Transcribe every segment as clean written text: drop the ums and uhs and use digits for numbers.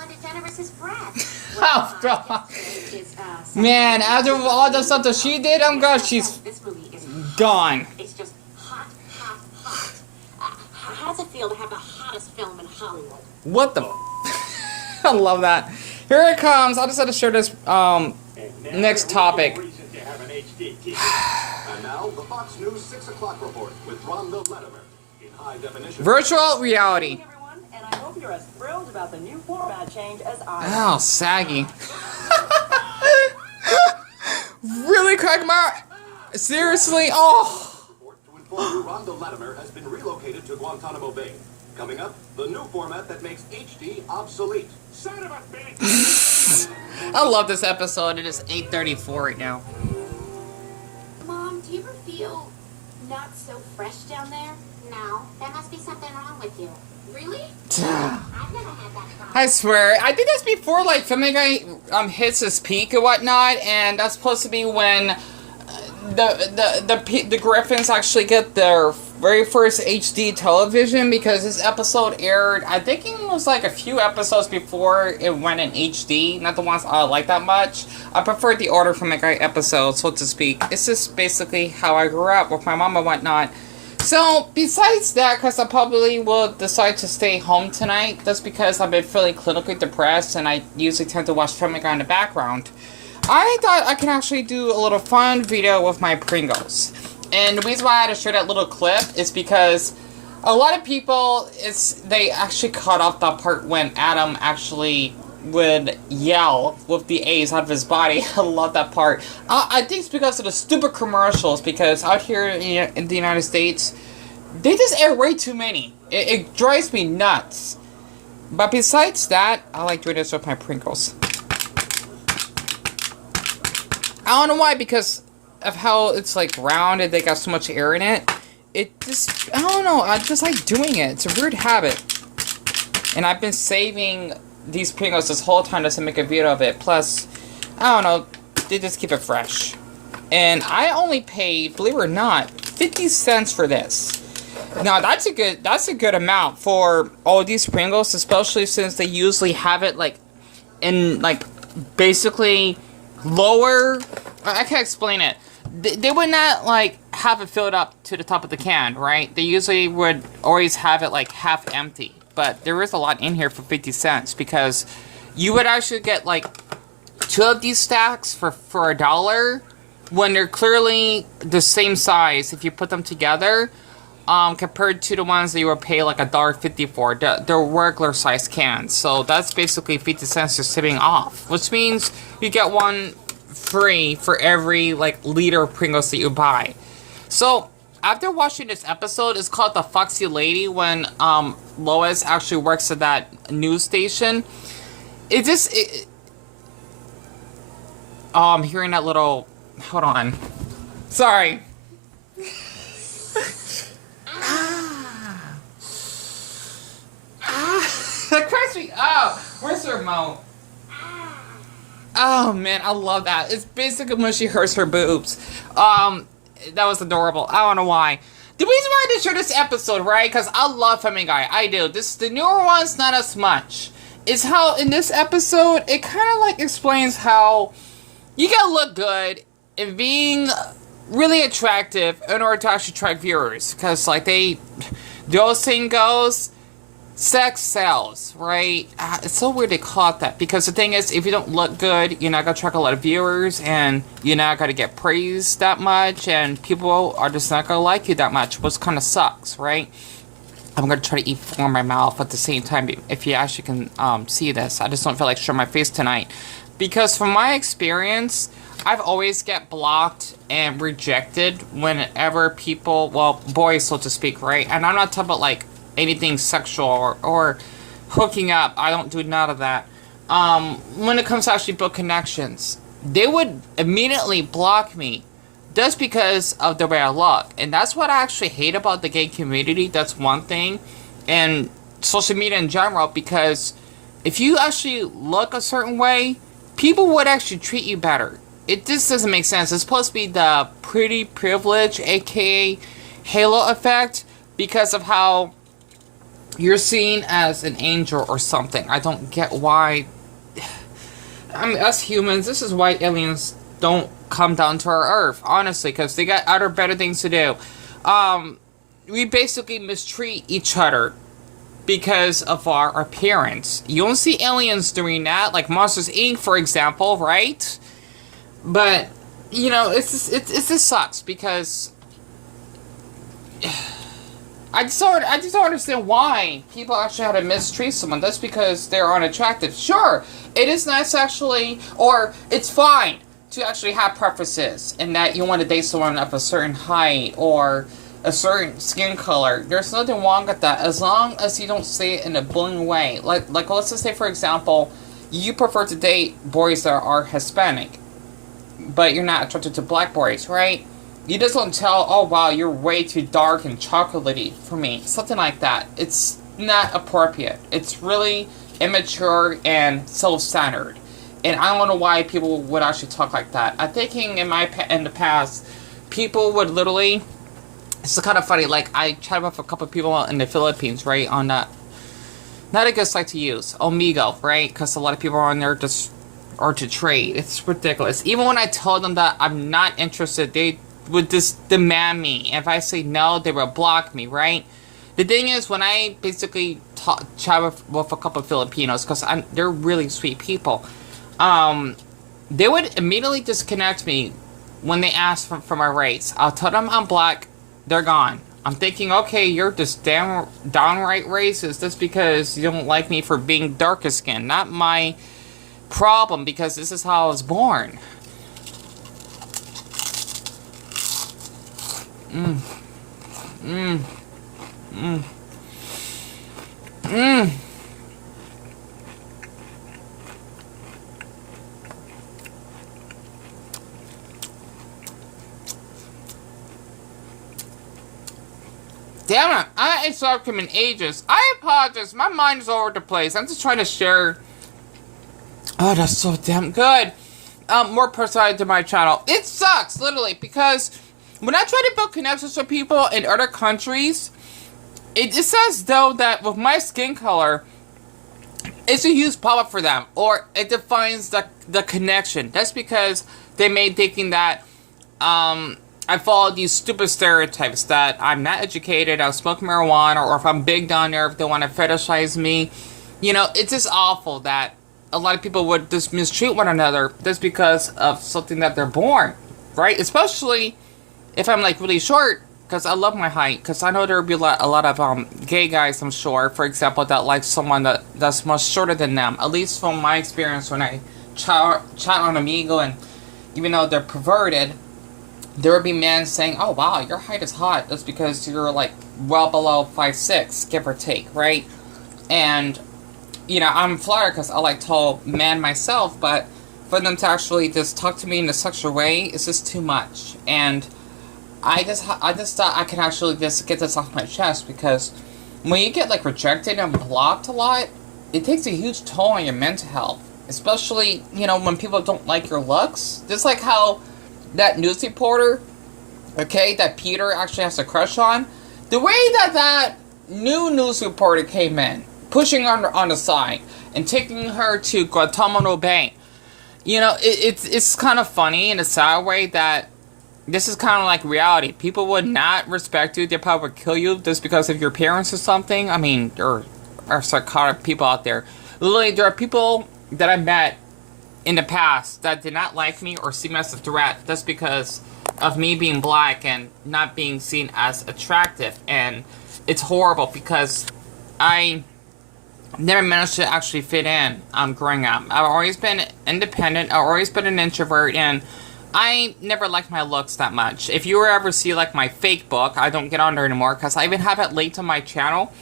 Ellen DeGeneres' breath. Oh, bro. Man, after all the stuff that she did, I'm glad she's gone. It's just hot, hot, hot. How does it feel to have the hottest film in Hollywood? What the I love that. Here it comes. I just had to share this next topic. And now the Fox News 6 o'clock report with Rhonda Latimer in high definition. Virtual reality. Hey everyone, and I hope you're as thrilled about the new format change as I am. Oh, saggy. Really, Craigmar? Seriously? Oh. Report to inform you Rhonda Latimer has been relocated to Guantanamo Bay. Coming up, the new format that makes HD obsolete. Son of a bitch! I love this episode. It is 8:34 right now. Mom, do you ever feel not so fresh down there? No, there must be something wrong with you. Really? I've never had that problem. I swear, I think that's before like Family Guy hits his peak and whatnot, and that's supposed to be when the Griffins actually get their very first HD television, because this episode aired, I think it was like a few episodes before it went in HD. Not the ones I like that much. I prefer the older Family Guy episodes, so to speak. It's just basically how I grew up with my mom and whatnot. So, besides that, because I probably will decide to stay home tonight, that's because I've been feeling clinically depressed, and I usually tend to watch Family Guy in the background. I thought I can actually do a little fun video with my Pringles. And the reason why I had to share that little clip is because a lot of people, they actually cut off the part when Adam actually would yell with the A's out of his body. I love that part. I think it's because of the stupid commercials, because out here in the United States, they just air way too many. It drives me nuts. But besides that, I like doing this with my Pringles. I don't know why, because of how it's like round and they got so much air in it. It just, I don't know, I just like doing it. It's a weird habit. And I've been saving these Pringles this whole time just to make a video of it. Plus, I don't know, they just keep it fresh. And I only paid, believe it or not, 50 cents for this. Now that's a good amount for all these Pringles, especially since they usually have it like in like basically lower. I can't explain it. They would not like have it filled up to the top of the can, right? They usually would always have it like half empty. But there is a lot in here for 50 cents, because you would actually get like 2 of these stacks for $1 when they're clearly the same size if you put them together, compared to the ones that you would pay like $1.50 for, the regular size cans. So that's basically 50 cents just sitting off, which means you get one free for every like liter of Pringles that you buy. So after watching this episode, it's called The Foxy Lady, when Lois actually works at that news station. I'm hearing that little, hold on, sorry. That cracks me up. Where's the remote? Oh man, I love that. It's basically when she hurts her boobs. That was adorable. I don't know why. The reason why I did share this episode, right? Because I love Family Guy. I do. The newer ones, not as much. Is how in this episode, it kind of like explains how you gotta look good and being really attractive in order to actually attract viewers. Because like the old saying goes, sex sells, right? It's so weird they call it that, because the thing is, if you don't look good, you're not gonna attract a lot of viewers, and you're not gonna get praised that much, and people are just not gonna like you that much, which kind of sucks, right? I'm gonna try to eat from my mouth at the same time, if you actually can see this. I just don't feel like showing my face tonight, because from my experience, I've always get blocked and rejected whenever people, well, boys, so to speak, right? And I'm not talking about like anything sexual or hooking up. I don't do none of that. When it comes to actually build connections, they would immediately block me just because of the way I look. And that's what I actually hate about the gay community. That's one thing. And social media in general, because if you actually look a certain way, people would actually treat you better. It just doesn't make sense. It's supposed to be the pretty privilege, aka halo effect, because of how you're seen as an angel or something. I don't get why. I mean, us humans, this is why aliens don't come down to our Earth, honestly, because they got other better things to do. We basically mistreat each other because of our appearance. You don't see aliens doing that, like Monsters Inc., for example, right? But, you know, it just sucks because I just don't understand why people actually have to mistreat someone. That's because they're unattractive. Sure, it is nice actually, or it's fine to actually have preferences in that you want to date someone of a certain height or a certain skin color. There's nothing wrong with that as long as you don't say it in a bullying way. Like let's just say, for example, you prefer to date boys that are Hispanic, but you're not attracted to black boys, right? You just don't tell, oh wow, you're way too dark and chocolatey for me. Something like that. It's not appropriate. It's really immature and self-centered. And I don't know why people would actually talk like that. I'm thinking in the past, people would literally... It's kind of funny, like, I chatted with a couple of people in the Philippines, right, on that, not a good site to use, Omegle, right, because a lot of people are on there just, or to trade. It's ridiculous. Even when I told them that I'm not interested, they would just demand me. If I say no, they would block me, right? The thing is, when I basically chat with a couple of Filipinos, because they're really sweet people, they would immediately disconnect me when they ask for my race. I'll tell them I'm black. They're gone. I'm thinking, okay, you're just downright racist just because you don't like me for being darker skinned. Not my problem, because this is how I was born. Damn it, I ain't talked to him in ages. I apologize, my mind is all over the place. I'm just trying to share. Oh, that's so damn good. More personality to my channel. It sucks, literally, because when I try to build connections with people in other countries, it says, though, that with my skin color, it's a huge problem for them, or it defines the connection. That's because they may thinking that, I follow these stupid stereotypes that I'm not educated, I smoke marijuana, or if I'm big down there, if they want to fetishize me. You know, it's just awful that a lot of people would just mistreat one another just because of something that they're born, right? Especially if I'm, like, really short, because I love my height, because I know there would be a lot of gay guys, I'm sure, for example, that like someone that's much shorter than them. At least from my experience when I chat on Omegle, and even though they're perverted, there would be men saying, oh wow, your height is hot, that's because you're like well below 5'6", give or take, right? And, you know, I'm flattered because I like tall men myself, but for them to actually just talk to me in a sexual way is just too much. And I just thought I could actually just get this off my chest, because when you get like rejected and blocked a lot, it takes a huge toll on your mental health. Especially, you know, when people don't like your looks. Just like how that news reporter, okay, that Peter actually has a crush on. The way that new news reporter came in, pushing her on the side, and taking her to Guantanamo Bay. You know, it's kind of funny in a sad way that this is kind of like reality. People would not respect you. They probably would kill you just because of your appearance or something. I mean, there are psychotic people out there. Literally, there are people that I met in the past that did not like me or see me as a threat just because of me being black and not being seen as attractive. And it's horrible because I never managed to actually fit in growing up. I've always been independent. I've always been an introvert, and I never liked my looks that much. If you ever see like my fake book, I don't get on there anymore because I even have it linked to my channel.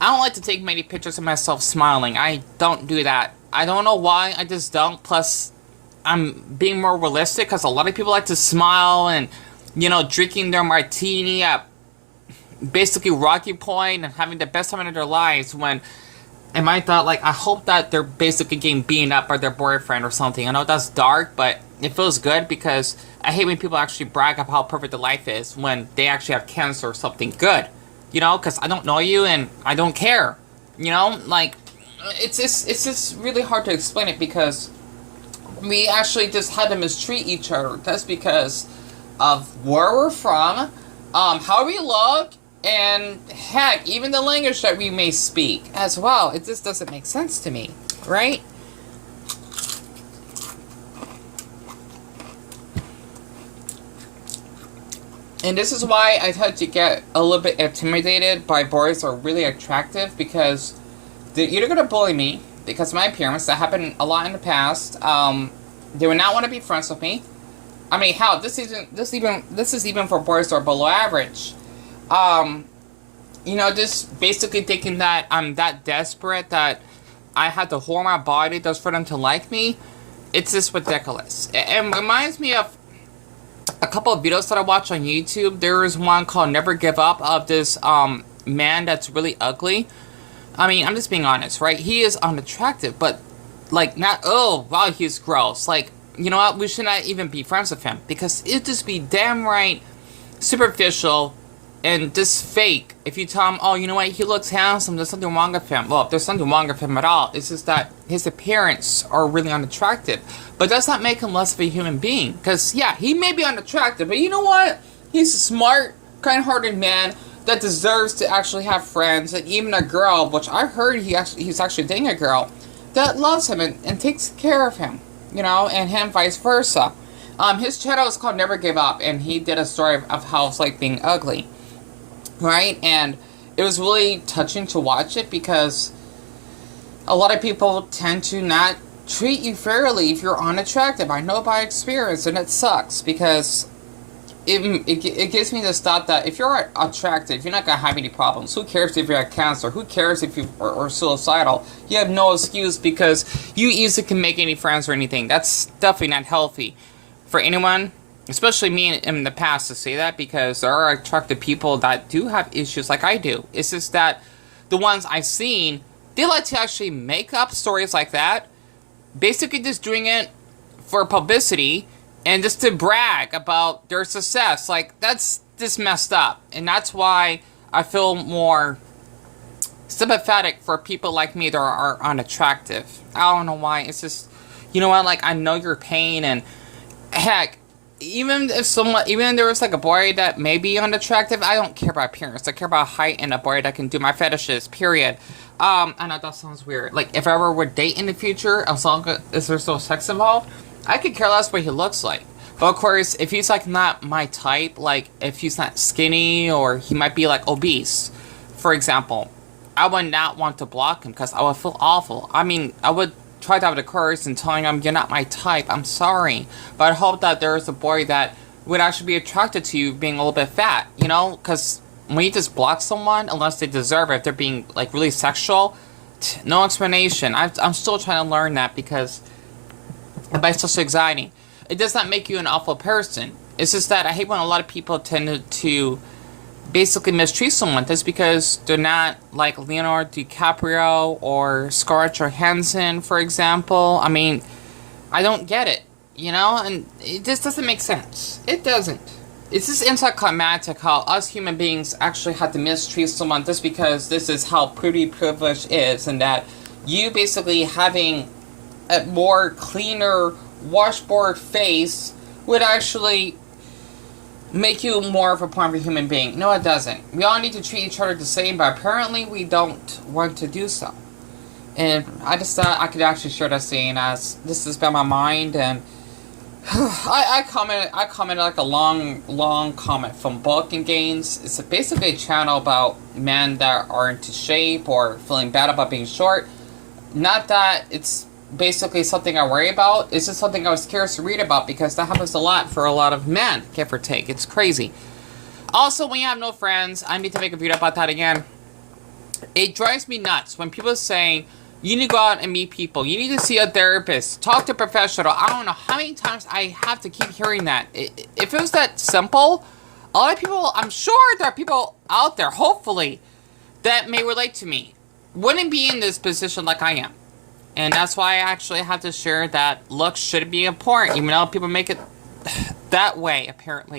I don't like to take many pictures of myself smiling. I don't do that. I don't know why, I just don't. Plus, I'm being more realistic because a lot of people like to smile and, you know, drinking their martini at basically Rocky Point and having the best time of their lives, when in my thought, like, I hope that they're basically getting beaten up by their boyfriend or something. I know that's dark, but it feels good because I hate when people actually brag about how perfect their life is when they actually have cancer or something. Good. you know, because I don't know you and I don't care, you know, like, it's just really hard to explain it because we actually just had to mistreat each other. That's because of where we're from, how we look, and heck, even the language that we may speak as well. It just doesn't make sense to me, right? And this is why I tend to get a little bit intimidated by boys who are really attractive, because they're either going to bully me because of my appearance. That happened a lot in the past. They would not want to be friends with me. I mean, hell, this is even for boys who are below average. You know, just basically thinking that I'm that desperate that I had to whore my body just for them to like me. It's just ridiculous. It reminds me of a couple of videos that I watch on YouTube. There is one called Never Give Up of this man that's really ugly. I mean, I'm just being honest, right? He is unattractive, but like not, oh wow, he's gross. Like, you know what? We should not even be friends with him because it'd just be damn right superficial and just fake. If you tell him, oh, you know what? He looks handsome. There's something wrong with him. Well, if there's something wrong with him at all, it's just that his appearance are really unattractive. But does not make him less of a human being. Because, yeah, he may be unattractive, but you know what? He's a smart, kind-hearted man that deserves to actually have friends, and even a girl, which I heard he's actually dating a girl, that loves him and takes care of him, you know, and him vice versa. His channel is called Never Give Up, and he did a story of how it's like being ugly, right? And it was really touching to watch it because a lot of people tend to not treat you fairly if you're unattractive. I know by experience, and it sucks because it gives me this thought that if you're attractive, you're not going to have any problems. Who cares if you have cancer? Who cares if you are suicidal? You have no excuse because you easily can make any friends or anything. That's definitely not healthy for anyone, especially me in the past, to say that, because there are attractive people that do have issues like I do. It's just that the ones I've seen, they like to actually make up stories like that, basically just doing it for publicity and just to brag about their success. Like, that's just messed up. And that's why I feel more sympathetic for people like me that are unattractive. I don't know why. It's just, you know what, like, I know your pain, and heck, even if there was like a boy that may be unattractive, I don't care about appearance. I care about height and a boy that can do my fetishes, period. I know that sounds weird. Like, if I ever would date in the future, as long as there's no sex involved, I could care less what he looks like. But of course, if he's like not my type, like if he's not skinny or he might be like obese, for example, I would not want to block him because I would feel awful. I mean, I would try to have the courage and telling him, you're not my type, I'm sorry. But I hope that there is a boy that would actually be attracted to you being a little bit fat, you know? Because when you just block someone, unless they deserve it, if they're being like really sexual, no explanation. I'm still trying to learn that because it's such anxiety. It does not make you an awful person. It's just that I hate when a lot of people tend to basically mistreat someone just because they're not like Leonardo DiCaprio or Scarlett Johansson, for example. I mean, I don't get it, you know? And it just doesn't make sense. It doesn't. It's just anticlimactic how us human beings actually have to mistreat someone just because this is how pretty privilege is, and that you basically having a more cleaner washboard face would actually make you more of a proper human being. No, it doesn't. We all need to treat each other the same, but apparently we don't want to do so. And I just thought I could actually share that scene, as this has been my mind, and I commented like a long comment from Bulking Gains. It's basically a channel about men that are into shape or feeling bad about being short. Not that it's basically something I worry about. It's just something I was curious to read about because that happens a lot for a lot of men, give or take. It's crazy. Also, when you have no friends, I need to make a video about that again. It drives me nuts when people say, you need to go out and meet people. You need to see a therapist. Talk to a professional. I don't know how many times I have to keep hearing that. If it was that simple, a lot of people, I'm sure there are people out there, hopefully, that may relate to me. Wouldn't be in this position like I am. And that's why I actually have to share that looks should be important, even though people make it that way, apparently.